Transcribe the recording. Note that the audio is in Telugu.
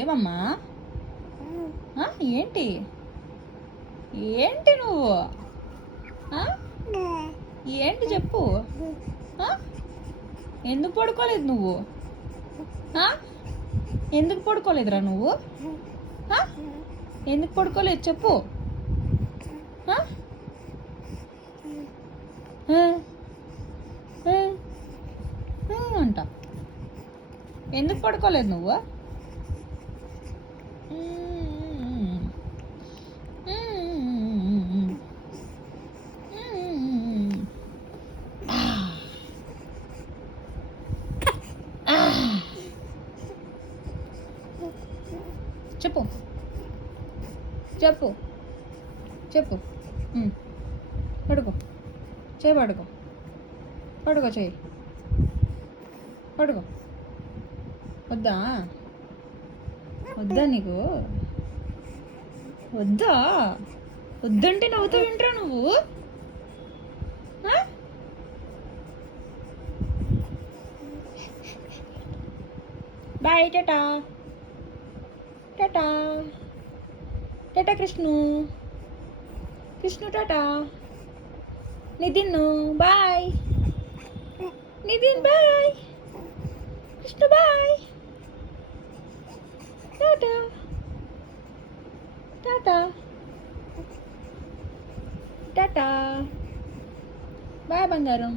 ఏమమ్మా? ఏంటి ఏంటి నువ్వు? ఏంటి చెప్పు. ఎందుకు పడుకోలేదు నువ్వు? ఎందుకు పడుకోలేదురా నువ్వు? ఎందుకు పడుకోలేదు చెప్పు. అంట ఎందుకు పడుకోలేదు నువ్వు? చెప్పు చెప్పు చెప్పు. పడుకో, చేయి పడుకో, పడుకో, చేయి పడుకో. వద్దా వద్దా నీకు? వద్దా? వద్దంటే నవ్వుతూ వింటరా నువ్వు? Bye, tata tata tata Krishnu Krishnu tata. Nitin bye, Nitin bye, Krishnu bye, tata tata tata. Bye బంగారం.